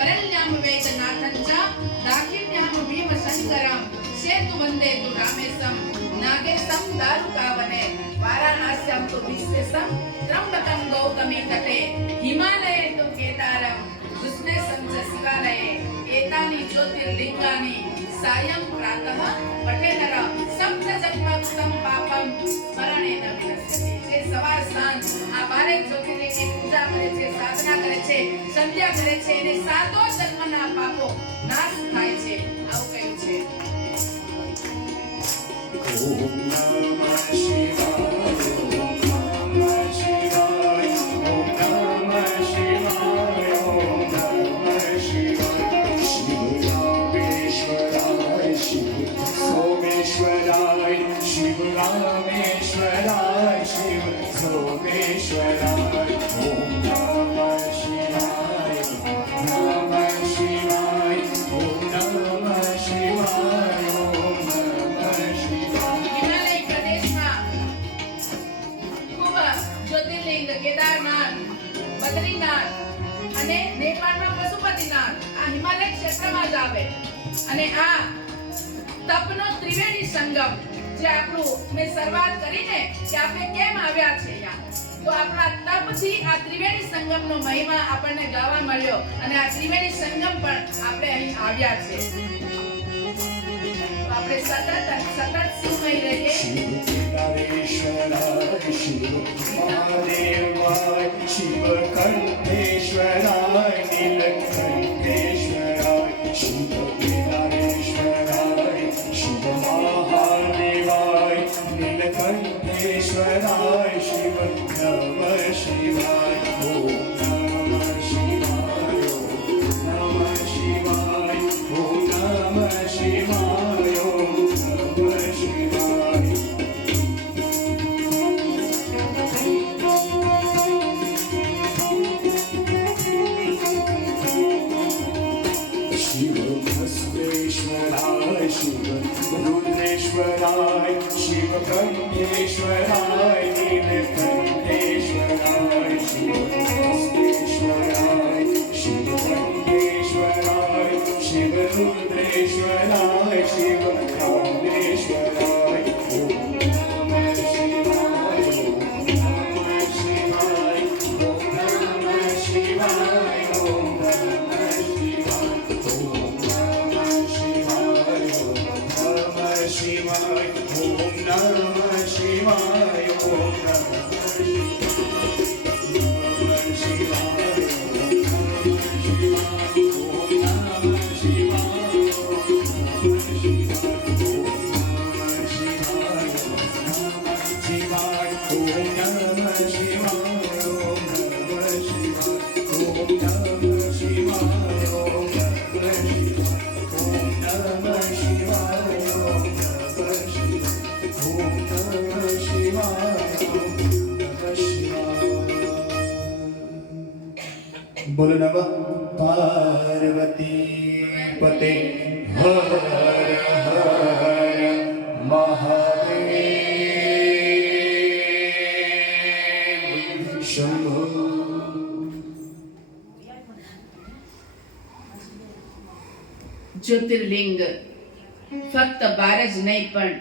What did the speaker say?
परल्याम वेदनाथं च दाक्षिण्याम भीमशंकरं सेतु वंदे तु रामेशं नागेशं दारुकावने वाराणस्यां तु विश्वेशं त्र्यंबकं गौतमी तटे हिमालये तु केदारं कृष्णेशं च शिवालये एतानि ज्योतिर्लिंगानि सायं प्रातः पठेनर सप्तजन्मकृतं पापं स्मरणेन विनश्यति। जे सवार सांज આ બારે જ્યોતિર્લિંગની પૂજા કરે છે, સાધના કરે છે, સંધ્યા કરે છે અને સાતો જન્મના પાપો નાશ થાય છે, આવું કહ્યું છે। ઓમ નમઃ શિવાય, ઓમ નમઃ શિવાય, ઓમ નમઃ શિવાય, ઓમ નમઃ શિવાય। શિવ રામેશ્વરાય, શિવ સોમેશ્વરાય, શિવ રામેશ્વરાય, શિવ સોમેશ્વરાય। ઓમ નમઃ શિવાય, ઓમ નમઃ શિવાય, ઓમ નમઃ શિવાય, ઓમ નમઃ શિવાય। હિમાલય પ્રદેશમાં ખૂબ જ્યોતિર્લિંગ કેદારનાથ, બદ્રીનાથ અને નેપાળમાં પશુપતિનાથ આ હિમાલય ક્ષેત્રમાં જ આવે અને આ તપનો ત્રિવેણી સંગમ જે આપણું મેં શરૂઆત કરીને કે આપણે કેમ આવ્યા છે અહીંયા, તો આપણા તપથી આ ત્રિવેણી સંગમનો મહિમા આપણને ગાવા મળ્યો અને આ ત્રિવેણી સંગમ પણ આપણે અહીં આવ્યા છે। તો આપણે સતત સુખમય રહીએ। શિવ કેદારેશ્વરાય, શિવ મહાદેવાય, શિવ કંઠેશ્વરાય, નીલકંઠેશ્વરાય, શિવ કેદારેશ્વરાય, શિવ મહાદેવાય, નીલકંઠેશ્વરાય, શિવ નમઃ શિવાય। ઓમ નમઃ શિવાય, ઓમ નમઃ શિવાય, ઓમ નમઃ શિવાય, ઓમ નમઃ શિવાય। શિવ ભસ્મેશ્વરાય, શિવ રુદ્રેશ્વરાય, શિવ કંઠેશ્વરાય, નીલકંઠેશ્વરાય, શિવ ભસ્મેશ્વરાય, શિવ કંઠેશ્વરાય, શિવ રુદ્રેશ્વરાય, શિવ કામેશ્વરાય। ઓમ નમઃ શિવાય, ઓમ નમઃ શિવાય, ઓમ નમઃ શિવાય, ઓમ નમઃ શિવાય, ઓમ નમઃ શિવાય, ઓમ નમઃ શિવાય, ઓમ નમઃ શિવાય, બોલો નમઃ પાર્વતી પતે હર હર મહાદેવ શંભો। જ્યોતિર્લિંગ ફક્ત 12 જ નહીં પણ